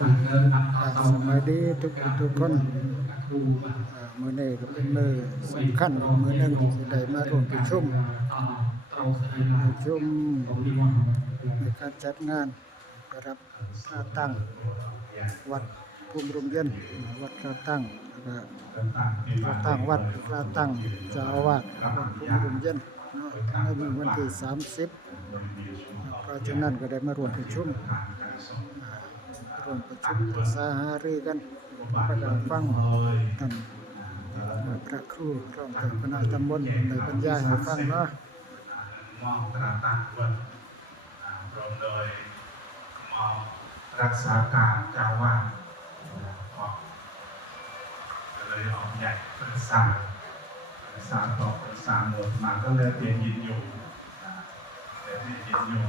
สมัยดีทุกคนมื้อนี้ก็เป็นมื้อสำคัญมื้อหนึ่งที่ได้มาร่วมประชุมในการจัดงานรับค่าตั้งวัดภูมิร่มเย็นวัดค่าตั้งแล้วก็ค่าตั้งวัดค่าตั้งเจ้าอาวาสวัดภูมิร่มเย็นเนาะในวันที่30เพราะฉะนั้นก็ได้มาร่วมประชุมปรึกษาหารือกันประกาศฟังท่านพระครูรองเจ้าคณะตำบลได้บรรยายให้ฟังเนาะมองตราตั้งวัดรวมโดยมองรักษาการเจ้าวาดก็เลยออกใหญ่ปรึกษาต่อปรึกษาหมดมาก็เลยเปลี่ยนยินอยู่แต่ที่ยินอยู่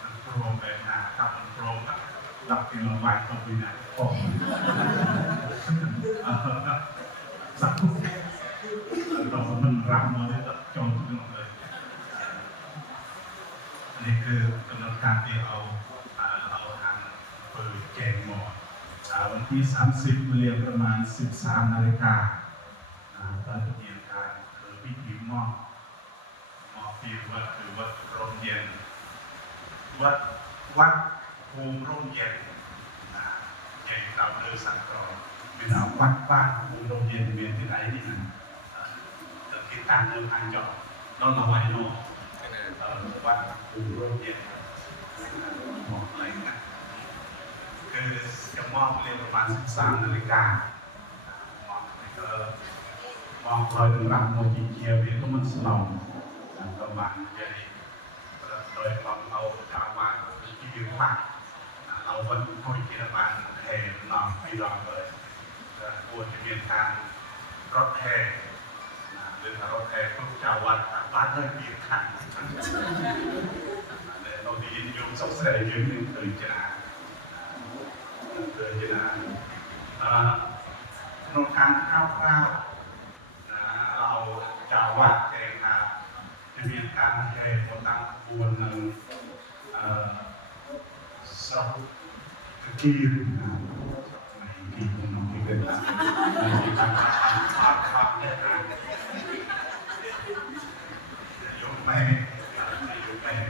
มันโปร่งแบบหนาครับมันโปร่งแบบหลับกินลงไปตรงนี้นะผมสักทุกเรามันรักมาเลยจนถึงเลยนี่คือกำหนดการที่เอาทางเปิดแจงหมดวันที่30เวลาประมาณ13 นาฬิกาเราจะมีการคือพิธีมอบปีวัดคือวัดร่มเย็นวัดภูมิร่มเย็นเย็นเราเดินสังกรเป็นวัดบ้านภูมิร่มเย็นเวียนที่ไหนนี่นะจะติดตามเดินทางจอดต้องระวังโน้วัดภูมิร่มเย็นมอบอะไรนะคือจะมอบเรียนประมาณ13 นาฬิกามอบอะไรก็มอบลอยถึงรังโมจิเกียวเรียนก็มันสลองประมาณใหญ่โดยเราชาวบ้านที่ยืนพักเราวันพุธที่ประมาณแห่นอนไปรอเลยควรจะมีการรถแห่หรือรถแห่พวกเจ้าวัดบ้านเริ่มมีขันเราดีนิยมสงสัยยืนหนึ่งเคยจะโครงการคร่าวๆเราเจ้าวัดแจ้งจะมีการแห่บนตั้งขบวนหนึ่งสักกีรไม่กีรน้องที่เป็นในการทำได้ยกแม่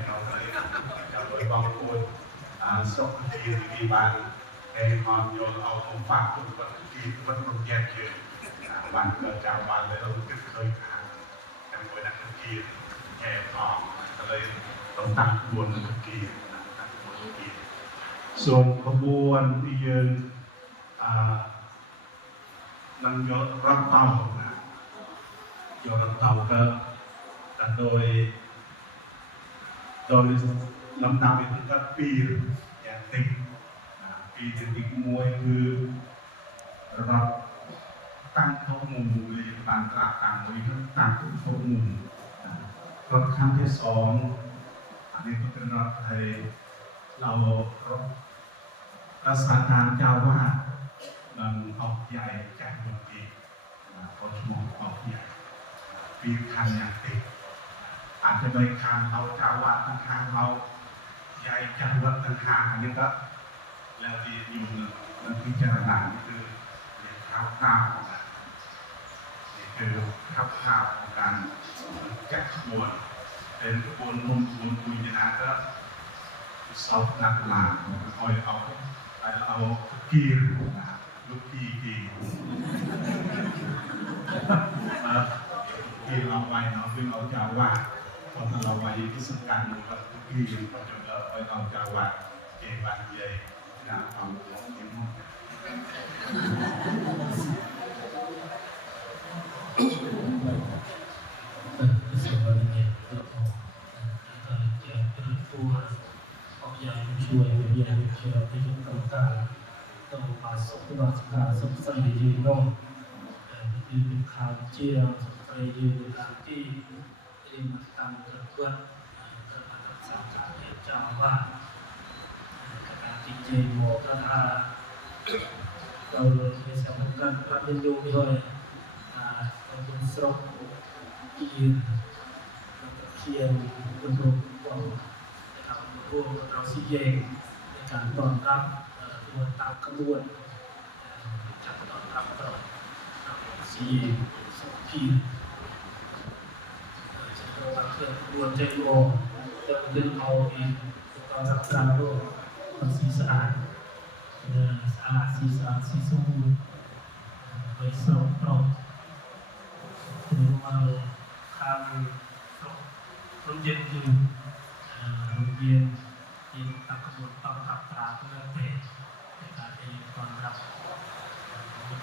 เราเลยจะโดยบางคนสักกีรที่บ้านในความโยนเอาของฝากทุกวันที่วันรุ่งแยกเยอะวันเกิดจากวันเลยเราเคยขาดแต่คนนักกีฬาแก่ทองก็เลยต้องตั้งขบวนนักกีฬาส่วนขบวนที่ยืนนั่งยศรับเต่านะยศรับเต่าก็โดยลำดับเป็นก็ปีอย่างติดปีติดมวยคือรับตั้งเข้ามุมเลยต่างตราต่างเลยต่างทุกเข้ามุมรถครั้งที่2อันนี้ก็เป็นรถไทยเรารักษาการเจ้าวาดมันออกใหญ่จากเมืองปีเขาชมออกใหญ่ปีคันอย่างติดอาจจะไม่คันเราเจ้าวาดทางเราใหญ่จากวัดทางอันนี้ก็แล้วที่อยู่ในพิจารณานี่คือข้าวนี่คือข้าวของการจัดขบวนเป็นขบวนมุนคุยนะก็สอบนักลาคอยเอากีรลูกกีเราไว้เนาะคือเราจะว่าพอเราไว้ที่สำคัญเรากีเราจะเอาจะว่าเก็บบัตรใหญ่นะเอาของที่มุ่งช่วยเรียนเชื่อที่ทุกคนต้องมาสุขมาสุขสุขสันต์ยืนโน่ยืนข่าวเชี่ยวไปยืนที่ที่มาทำกับวัดกับสังฆาเจ้าว่าการที่เจโมก็ท่าเราในสมัยการปฏิโยมด้วยเราเป็นสระยืนเขียนบนโลกเราสิเยงในการต้อนรับ วนตามกระบวนจับตอนรับตลอดสีสองพีจะระวังเครื่องกระบวนใจโลจะดึงเอาเองตอนรักษาโรคมันสีสะอาดสะอาดสีสะอาดสีสมบูรณ์ไปสอบปลอดถึงมาทางโรงเรียนอยู่โรงเรียนที่ตามกระบวนต้องรับตราเพื่อเป็นการเรียนตอนรับ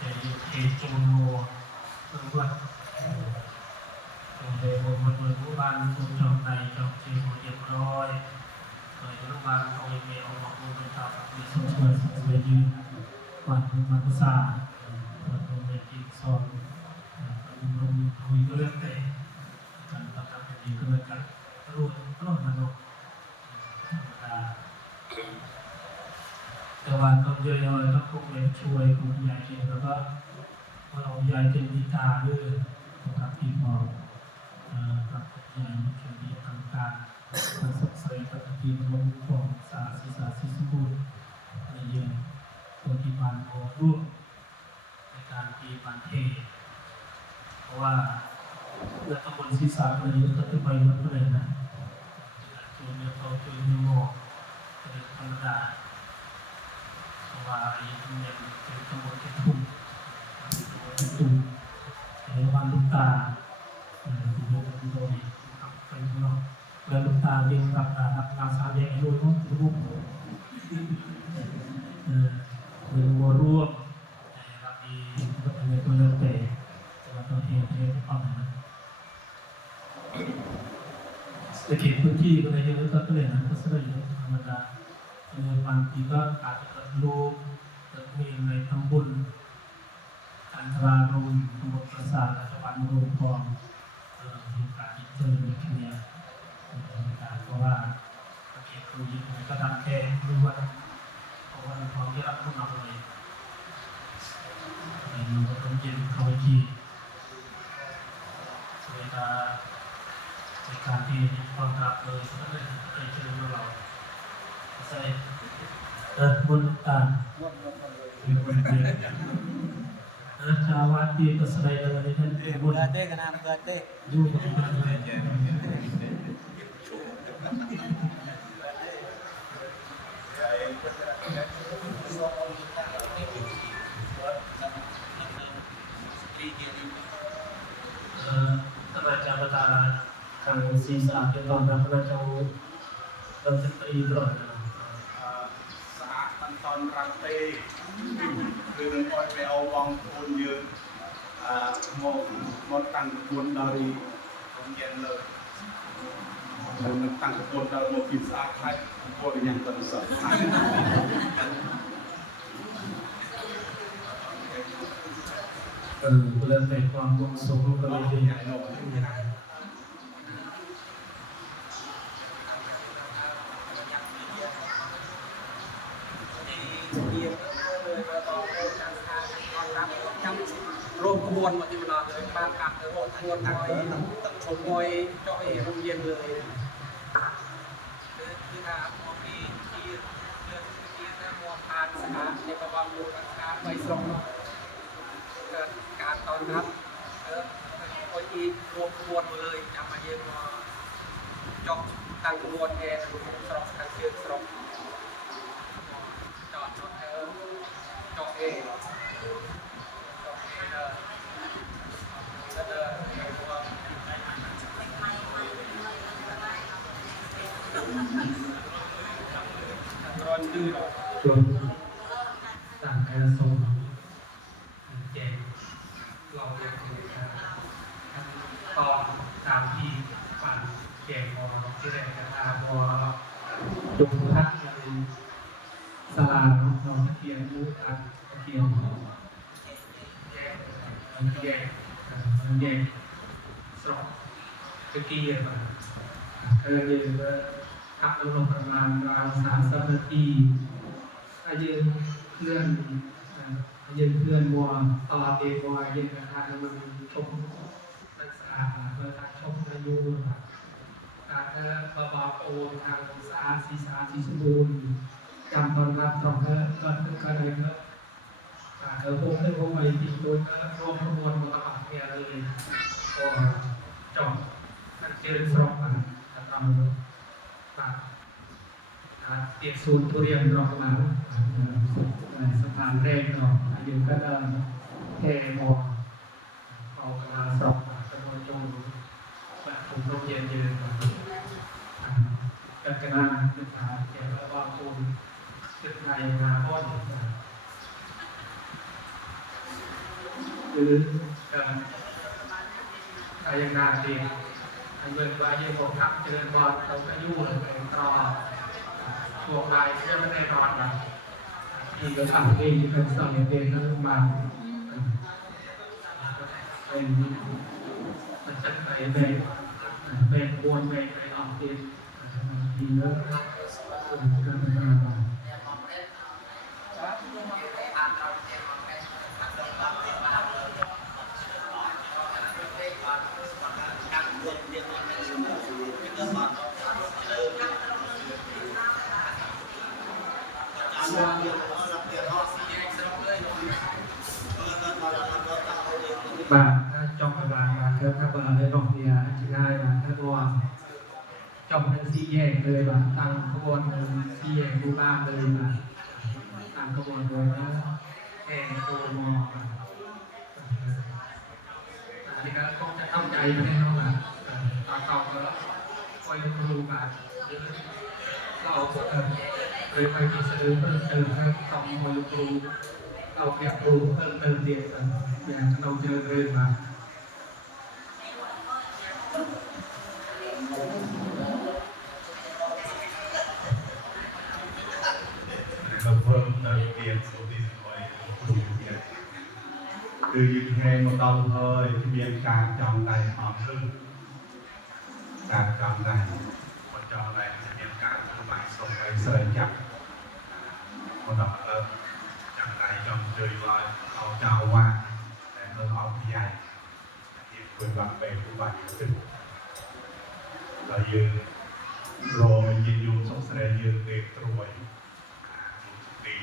จะอยู่เอจงโมเพื่อวัดจงเดโมมันเหมือนผู้บ้านผู้จองในจองเชียงเรียบร้อยโดยผู้บ้านเอาเมลมาพูดเป็นตามมีส่วนช่วยส่วนช่วยยืนวันมันภาษาวันโรงเรียนที่สอนโรงเรียนคุยก็เรื่องเตะการประกาศเป็นดีก็เรื่องการรู้ตลอดมาโนธรรมดาแต่ว่าต้องเยอะๆต้องพวกเล็กช่วยกลุ่มใหญ่เองแล้วก็เราใหญ่เจนดีตาด้วยกับทีมเรากับใหญ่ช่วยดีทางการมาสดใสกับทีมรวมของสาธิสบูรณ์ในเยือนตัวที่บ้านโอร่วมในการตีบันเทเพราะว่าเมื่อตำบลศีรษะเราอยู่ก็จะไปวัดเลยนะจุดเดียวเขาจุดเดียวเป็นธรรมดาเพราะว่าอย่างนี้เป็นตำบลที่ทุ่งตุ้งในวันลูกตาดูโดยทำเป็นเนาะแล้วลูกตาเรียนกับนักงานสายแยกด้วยเนาะรูปเรียนวัวร่วมรับดีก็เป็นตัวเลือกเตะแต่ว่าตัวเองเรียนความนะแต่เขตพื้นที่ก็เลยเยอะก็เลยนะก็สบายธรรมดาบางทีก็อาจจะเกิดรูปเกิดมีในตำบลอันตรารูมตำบลประสาทจังหวัดรูมทองมีการที่เจอในที่นี้เพราะว่าเขตพื้นที่ก็ทำแค่รู้ว่าเพราะว่าในท้องที่รับผู้นำเลยในโรงเรียนเขาไปที่เวลาในการที่ความรักเลยก็เลยเจอเราใส่บนต่างชาววัดที่ก็แสดงอะไรนั่นบนเต้กันนะเกิดเต้ดูกันเลยท่านอาจารย์ประธานทางศีรษะเป็นตอนรับพระเจ้าดำเนินตีตลอดสะอาดตอนรังเตคือเรื่องอดไปเอาวางปูนยืนมดตั้งปูนดารีผมเย็นเลยมันตั้งปูนดารีกินสะอาดให้ปูนยังตันสับเริ่มในความวงสมก็เลยดีรวมขบวนมาที่เวลาเลยบางกับรวมขบวนมวยชมมวยเจาะโรงเรียนเลยคือถ้ามอมีที่เรื่องที่ถ้ามอผ่านสถานในประวัติวงการไปส่งเกิดการตอนรับโอ้ยรวมขบวนมาเลยจำมาเยอะมาเจาะตั้งขบวนแกสระการเชื่อสระเจาะเจาะเอร้อนดื้อจนต่างการส่งแจกเราอยากตอนตามที่ฝันแจกพอที่แรกจะทาพอจงพักในสลาเราตะเกียงมูอันตะเกียงแยกสอบตะเกียงก็เลยว่าขับลงประมาณราว30 นาทียืนเพื่อนวัวต่อเดวัวยืนกระทะมันชมรักษาเพื่อการชมอายุการเบาๆโอนทางสะอาดสีสมบูรณ์ จำตอนรับตรงนั้นก็ได้ครับพวกที่พวกไปตีโดยก็รวมขบวนมาตลอดเนี่ยเลยก็จบมันเจริญสรองมาทำเตียสูตรทุเรียนรองมาสถานแรกเนาะอายุก็ได้แค่มองเอากระสอบกระโดดจงแบบผมต้องเย็นกันกันนาศึกษาเกี่ยวกับว่าคุณศึกในนาอ้อนหรือการยังนาเดียวเงินวายผมทำเจริญบอลเราก็ยุ่งเลยต่อช่วงวายเชื่อไม่ได้นอนนะที่เราทำเองเป็นสองเดือนนั้นมาเป็นมันจะไปเป็นวนไปออกเดือนดีเยอะการทำงานบาจองกระดาษถ้าเบอร์ให้ลงเดียที่ง่ายถ้าตัวจองเป็นสี่แยกเลยตั้งขบวนสี่แยกดูบ้านเลยตั้งขบวนเลยแข่งโคมออันนี้ก็คงจะเข้าใจไม่ได้เท่าไหร่ตอนต่อก็คอยดูกันเราเลยไปมีสื่อเพิ่มเติมให้ต้องคอยดูเราอยากรู้เพิ่มเติมเรียนกันอย่างเราเจอเรื่องมาเราเพิ่มเติมเรียนสุดที่สวยครูเรียนคือยึดแทงมาต้องเฮ้ยเรียนการจำได้หอมขึ้นการจำได้คนจำได้จะเรียนการสมัยส่งไปเสยจับคนเราเริ่มจำได้จำเจอลอยเอาเจ้าว่าแต่เราเอาพี่ใหญ่ที่คุยกับเป็นผู้บาดเจ็บเรายืนโรยยืนอยู่สงสัยยืนเด็กตรวยดี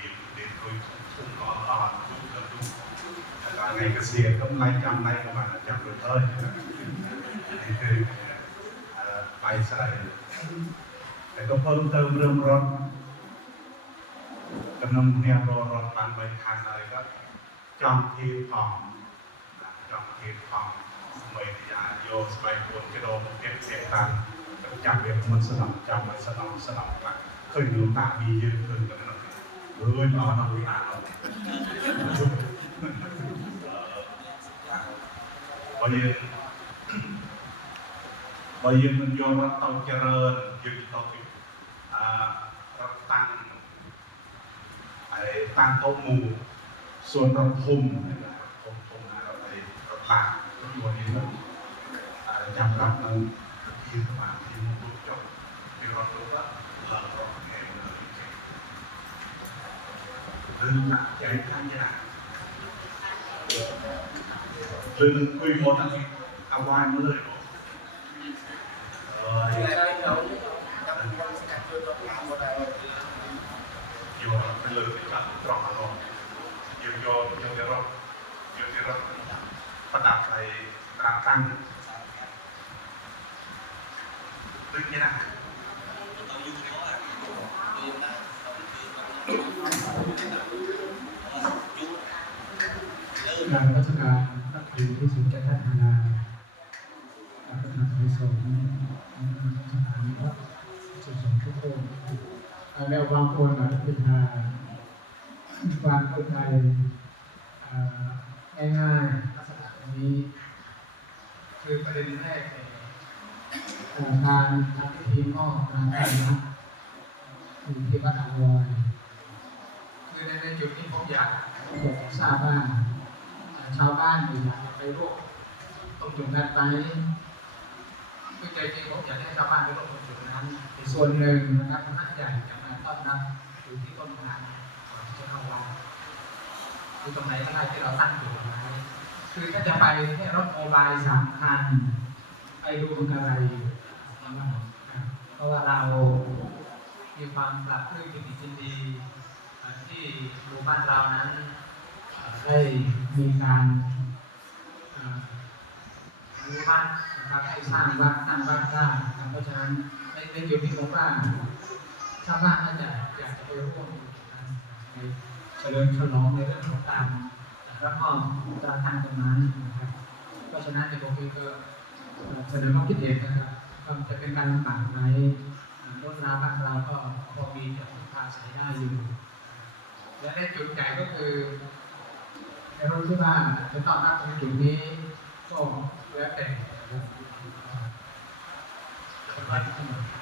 โดยทุ่งร้อนอ่อนทุ่งกระดุมแต่ในเกษตรต้องไล่จำไล่ประมาณจำเลยนี่คือไปใส่แต่ก็เพิ่มเติมเรื่องรถกำลังเนี่ยรถบางใบคันอะไรก็จำทีพร้อมสมัยที่โยสมัยคนกระโดดเก็บเสียงตันจำเรียกมันสลับจำไว้สลับกันเคยดูตามียืนขึ้นกันนะนอนดูตาพอยืนมันโยนรถเตาเจริญยืนเตาติดรถตั้งโต๊ะหมู่ส่วนรถทุ่มอะไรรถลากรถตัวนี้มันจำรับมันยืนมาที่มันลุกจบที่รถตู้ก็หลังรถแข่งเดินหนักใจท่านยากเดินคุยหมดอะไรเอาวายมาเลยอยู่เป็นเลยจับตรอกอารมณ์ยังจะรบประดับในตั้งตึกนี่นะการพัฒนาทักษะที่สุดจะพัฒนาในส่วนสถานีว่าส่วนทุกคนแล้วบางคนเป็นความเข้าใจง่ายๆลักษณะนี้คือประเด็นแรกการทำพิธีมอบงานแต่งงานที่วัดอาวรคือในจุดที่ผมอยากทราบว่าชาวบ้านอยากไปร่วมตรงจุดนั้นไหมคือใจจริงผมอยากให้ชาวบ้านไปร่วมตรงจุดนั้นในส่วนหนึ่งนะครับท่านใหญ่จะมาต้อนรับอยู่ที่ต้นทางก่อนที่จะเข้าวัดคือตรงไหนก็ได้ที่เราตั้งอยู่ตรงนั้นคือถ้าจะไปแค่รถโมบาย3 คันไปดูอะไรเพราะว่าเรา มีความปรับปรื้มยินดีที่หมู่บ้านเรานั้นได้มีการรู้บ้านนะครับให้สร้างวัดตั้งบ้านได้เพราะฉะนั้นในเดี๋ยวนี้ผมว่าชาวบ้านน่าจะอยากจะไปร่วมในเฉลิมฉลองในเรื่องของการรับมอบตราทางตรงนั้นนะครับเพราะฉะนั้นในผมเองก็เสนอความคิดเห็นนะครับก็จะเป็นการลำบากไหมรถราบ้านเราก็พอมีจะพาใช้ได้อยู่และในจุดใหญ่ก็คือในรถที่บ้านจะต้องรับในจุดนี้ก็แล้วแต่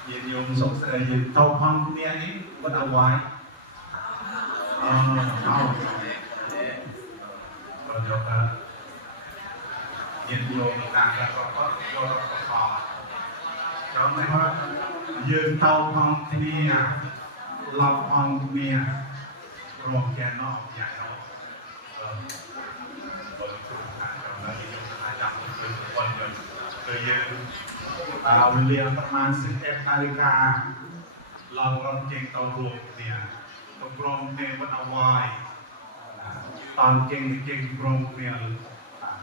เย็นโยมสงสัยเย็นเตาพังเนี่ยนี่ก็เอาไว้เอาเราจะเย็นโยมต่างกันก็เราขอจำไหมว่ายืนเตาพังที่นี่หลับพังเนี่ยรวมแกนนอกใหญ่เนาะบริสุทธิ์นะจำได้ยังอาจารย์เป็นคนเดินเคยยืนเราเรียนประมาณ11 นาฬิกาเรารำเก่งตอนรวมเนี่ยตกลงเนี่ยวันเอาไว้ตอนเก่งกรงเนี่ย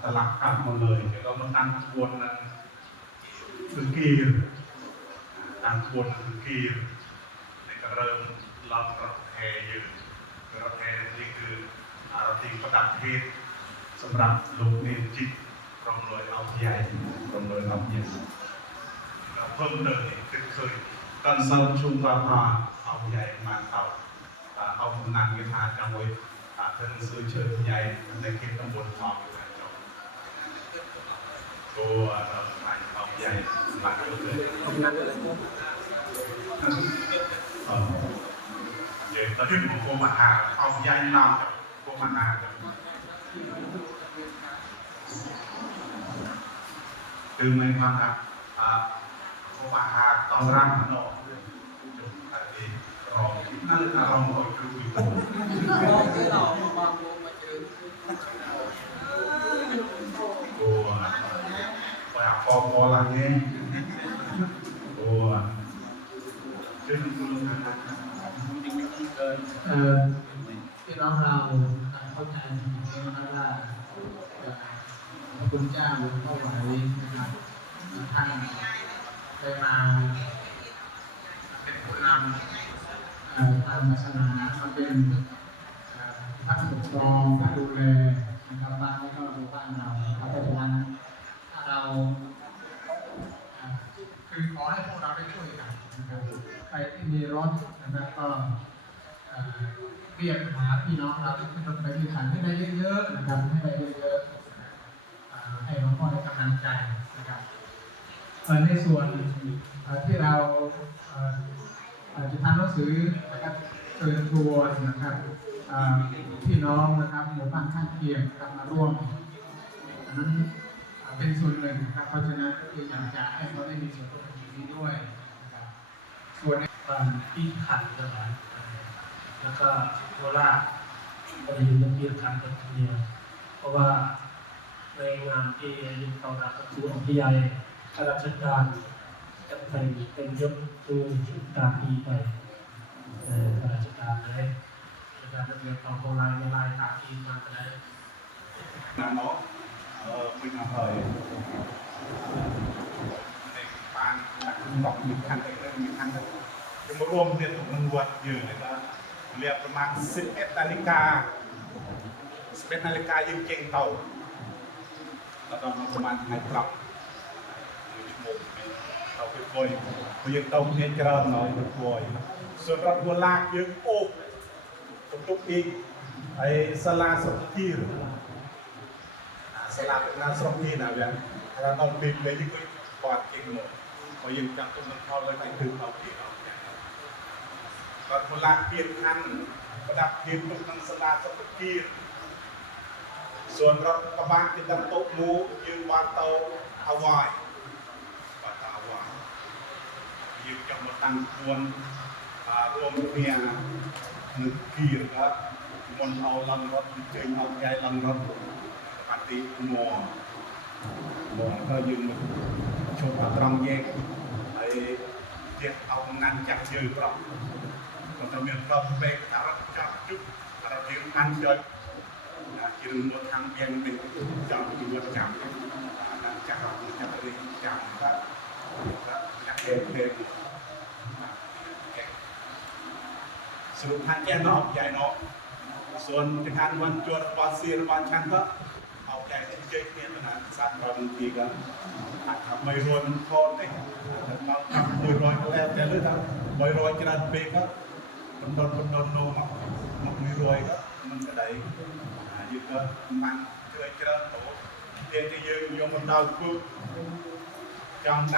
ตลักกลับมาเลยเดี๋ยวเรามาตั้งขบวนนั้นคือกีรตั้งขบวนคือกีรในกระเริ่มลำรถแห่ยืนรถแห่นี่คือรถที่ประดับเพชรสำหรับลูกเนรจิตรำเลยเอาใหญ่รำเลยเอาใหญ่เพิ่มเติมอีกเคยกันเสริมชุมวาพาเอาใหญ่มาเต่าเอากำนันกิธาจังไว้เพิ่มซื้อเชิญใหญ่ในเขตตำบลทองอยู่ในจบตัวเอาใหญ่มาเลยกำนันอะไรพวกเดี๋ยวตอนที่ผมโกมาหาเอาใหญ่นำกับโกมาหาคือในความครับโกมาหาตอนร่างมันออกจุดอะไรรองนั่นคือรองคอยดูอยู่ที่เรามาโกมาเจอตัวไปหาฟอร์มหลังนี้ตัวซึ่งคุณพี่น้องเราเข้าใจนะครับว่าพระคุณเจ้าหลวงพ่อไหวนะครับท่านได้มาเป็นผู้นำทางศาสนามาเป็นพระปกครองผู้ดูแลนะครับบ้านแล้วก็หมู่บ้านเราเพราะฉะนั้นถ้าเราคือขอให้พวกเราได้ช่วยกันนะครับใครที่มีรถนะครับก็เรียกหาพี่น้องเราที่รถไปด้วยกันให้ได้เยอะๆนะครับให้ได้เยอะๆให้หลวงพ่อได้กำลังใจนะครับในส่วนที่เราจะทำหนังสือนะครับเชิญชวนนะครับพี่น้องนะครับหมู่บ้านข้างเคียงกลับมาร่วมนั้นเป็นส่วนหนึ่งนะครับเพราะฉะนั้นก็คืออยากจะให้เขาได้มีส่วนร่วมในนี้ด้วยนะครับส่วนในที่ขันนะครับแล้วก็โคราชก็ได้ยินเรียกขันกันเนี่ยเพราะว่าในงานที่ยินต่อหน้าประตูของพี่ใหญ่ข้าราชการจะเป็นยกตัวการปีไปข้าราชการเลยการระเบียบของโบราณในลายตาทีมาได้น้ำเนาะเป็นอะไรในปานตอกมีขั้นเล็กมีขั้นจะมารวมเรียนของมันวัดอยู่เลยนะเรียนประมาณ11 นาฬิกา11 นาฬิกายังเก่งเต่าแล้วก็ประมาณไงปรับชั่วโมงเต่าไปบ่อยพอยังเต่าเนี่ยจะเราหน่อยบ่อยส่วนรถบัวลากยังโอ้ทุกอีกไอ้สลาสกีรสลาเป็นน้ำสกีนะเว้ยเราต้องปิดเลยที่คุยปอดกินหมดพอยังจับตัวมันเข้าเลยไปถึงเอาที่เอารถบัวลากเพียรคันประดับเพียรตุกนังสลาสกีรส่วนรถกระบะที่ดับโต๊ะมูยืนวางเตาเอาไว้วางเตาเอาไว้ยืนจับมาตั้งควนรวมเนี่ยนึกกีรครับมันเอาลังรถเจงเอาใจลังรถปฏิมอก็ยืนชมตรังแยกไอ้เจ ទៀតเอาណាត់ចាក់ជើប្រកcòn tao miền Bắc về tao rất chọn chút tao tiếng ăn chơi chỉ đừng một thằng biên mình chọn chỉ một chạm làm chạm một chạm đi chạm các các thêmสรุปทางแก้นอกใหญ่เนาะส่วนทางวันจวดวันเสียวันชันก็เอาใหญ่ที่เจ๊เนี่ยนะสัตว์เราบางทีก็อาจทำไม่รวยมันโคตรเลยเราทำมือรอยก็แล้วแต่เรื่องทำไม่รอยจะดันเปก็มันโดนโน้มันมือรอยก็มันก็ได้ยึดก็มันเคยจะโตเรียนที่ยืนยงมันดาวปุ๊บจำใจ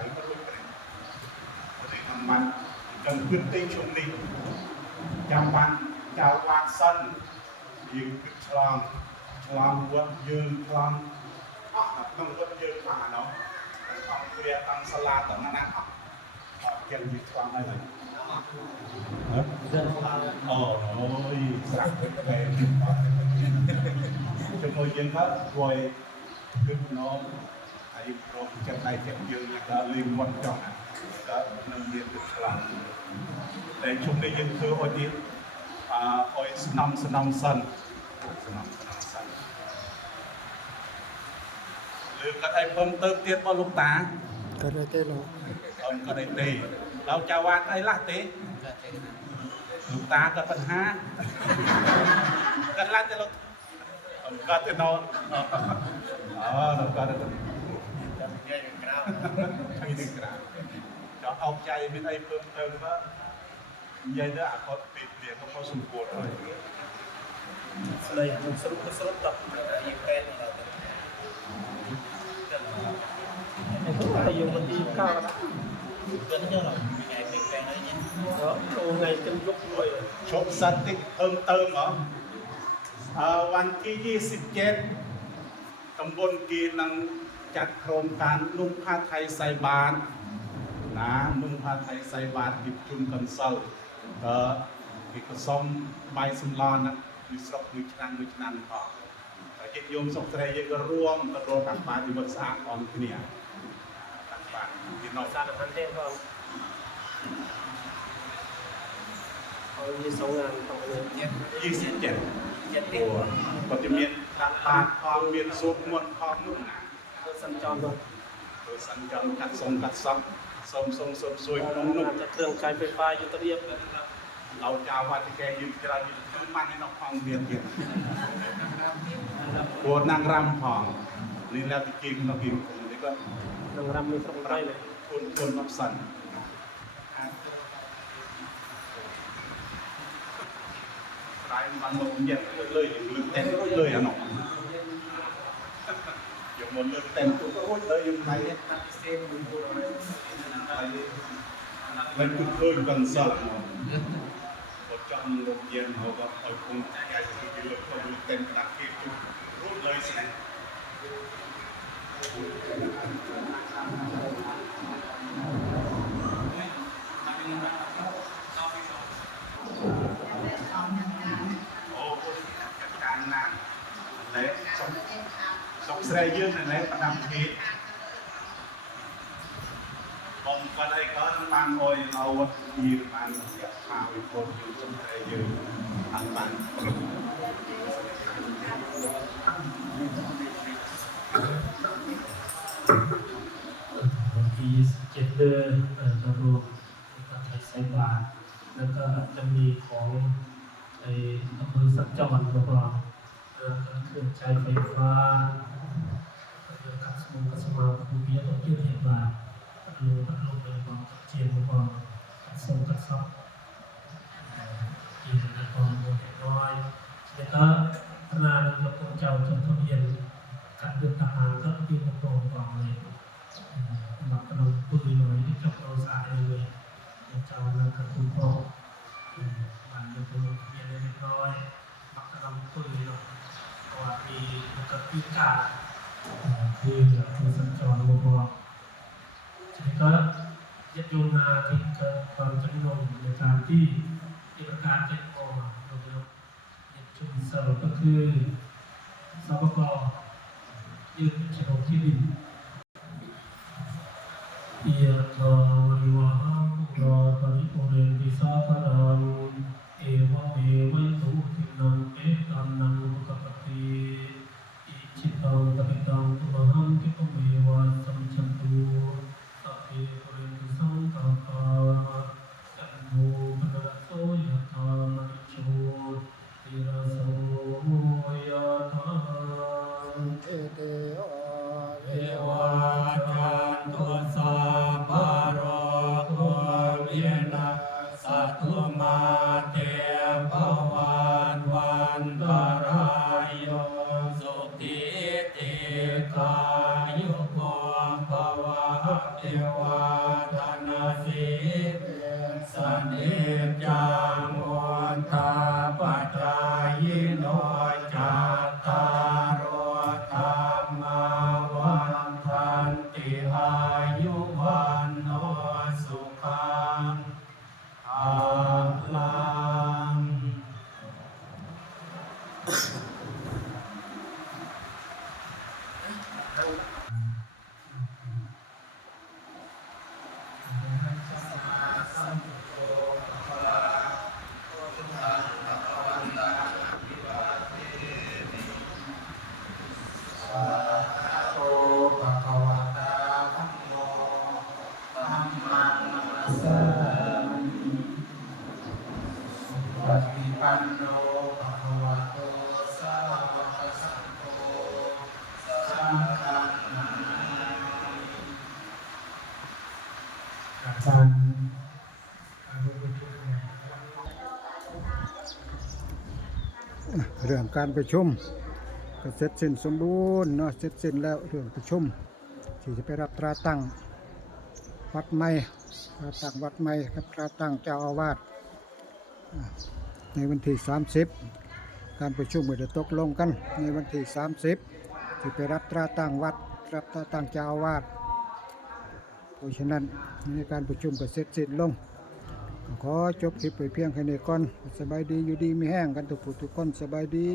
หรือก็รู้กันเลยทำมันcần quyết định chung đi chăm ban chào quạt sân dương làm quân dương làm không quân dương mà nó không kia tăng sala tận nó nát họ chân dương làm đây này ôi sạc về chúng tôi dân hết rồi cứ nó hãy rồi chân tay chân dương là liên quan trọngก็นำเรียนถึงพลังในช่วงนี้ยังคือโอดีโอยสนำสันหรือกระไทยเพิ่มเติมเตี้ยบอลูกตาก็ได้เต้หรอก็ได้ตีเราจะวาดไอ้ละตีลูกตากับปัญหากันละจะเราก็จะนอนเราก็จะมีหนึ่งกราบจะเอาใจเป็นไอ้เพิ่มเติมว่าใหญ่เด้อเขาปิดเรียนก็พอสมควรเลยเลยสรุปต่อยังเป็นไอ้พวกอะไรอยู่บนที่ก้าวนะเกินเยอะหรอมีไงเป็นแปลงอะไรเนี่ยโอ้ไงจนยกด้วยชกสติเพิ่มเติมเหรอวันที่27ตำบลกีนังจัดโครงการนุ่งผ้าไทยใส่บาตรนะนุ่งผ้าไทยใส่บาตรหยิบจุ่มกันเซลอีกซ้อมใบสำลอนนะมีสอบมือชันพอจิตโยมสกเตยก็ร่วมกระโดดตักบาตรอยู่บนสระอ่อนเนี่ยตักบาตรที่นอกสระพันเทพก็เขามีสองงานต่อเลย27ตัวก็จะมีตักบาตรพร้อมมีซุปมวนพร้อมนุ่งสัญจรด้วยสัญจรกัดซับสมสวยนุ่มจะเครื่องใช้ไฟฟ้าอยู่ตะเรียบเราจะวัดที่แกยืนจะยืนขึ้นมันในนอกห้องเรียนปวดนางรำห้องนี่แล้วที่กินเรากินคนนี้ก็นางรำมีตรงไรเลยคนนับสันรายมันลงเย็นเลยลืมเต้นเลยอ่ะหนออย่างมันลืมเต้นตัวเลยยังไงมันคือเคยกันสักพอจำลงเย็นเขาก็เอาคงใจคือกินเลยเขาดูเต็มตักที่รู้เลยสิโอ้จัดการหนักและสงสัยยืนในประดับทีผมก็ได้ก็บางโอยเอาวัตถุดิบบางอย่างพาไปคนอยู่สมัยยืนทางบ้านวันที่27เดือนเรารวมกับไทยไซบาร์แล้วก็จะมีของไอ้อำเภอสัญจรแล้วก็เครื่องใช้ไฟฟ้าเรื่องคัสมาภูมิต้องยื่นเหตุบาลงในกองเชียงกองส่งกระซับกินในกองโมเดลน้อยแล้วก็ขณะนี้เราคงจะจดทะเบียนการเดินทหารก็ยื่นกองเลยบัตรกระดมปืนหน่อยที่จบเราสายเลยเจ้าหน้าที่คุณพ่อบัตรเดินทะเบียนเรียบร้อยบัตรกระดมปืนหน่อยเพราะว่ามีกระพิการคือสัญจรบวกก็ยัดโยนมาที่เกิดความจำนงในการที่ประกาศแจ้งออกมาโดยชุมชนก็คือสปกยื่นโฉนดที่ดินที่ าวิวหาปุราปริปุเรนติสาคารังเอวะเมวัยตุทินังเอตันนังอุปกปติอิจิตังปฏิตังตุมหังคิปะเมวะสัมชันตุสัพเพปุเรนตุสังกปาจันโทปนรสโสยถามณิโชติระโสยถา เอเตโอ เอวาจันตุสัพพะโรโควินาศตุมาเตภวันวันตรายโยสุติติกายุโกภวะเทวาธนาสิสันนิจังวันตาปัจจายโนจัตตารโอธรรมาวันทันติอายุวันโนสุขังอาลัง โตภะคะวะตาธัมโมธัมมังนัมสสามิสุปฏิปันโนภะคะวะโตสาวกสังโฆสังฆังนามิอาจารย์อารุณทุกข์ เรื่องการประชุมก็เสร็จสิ้นสมบูรณ์เนาะเสร็จสิ้นแล้วเรื่องประชุมที่จะไปรับตราตั้งวัดใหม่ตราตั้งวัดใหม่กับตราตั้งเจ้าอาวาสในวันที่30การประชุมก็จะตกลงกันในวันที่30ที่ไปรับตราตั้งวัดรับตราตั้งเจ้าอาวาสเพราะฉะนั้นในการประชุมก็เสร็จสิ้นลงก็ขอจบคลิปไปเพียงแค่นี้ก่อนสบายดีอยู่ดีมีแห้งกันทุกผู้ทุกคนสบายดี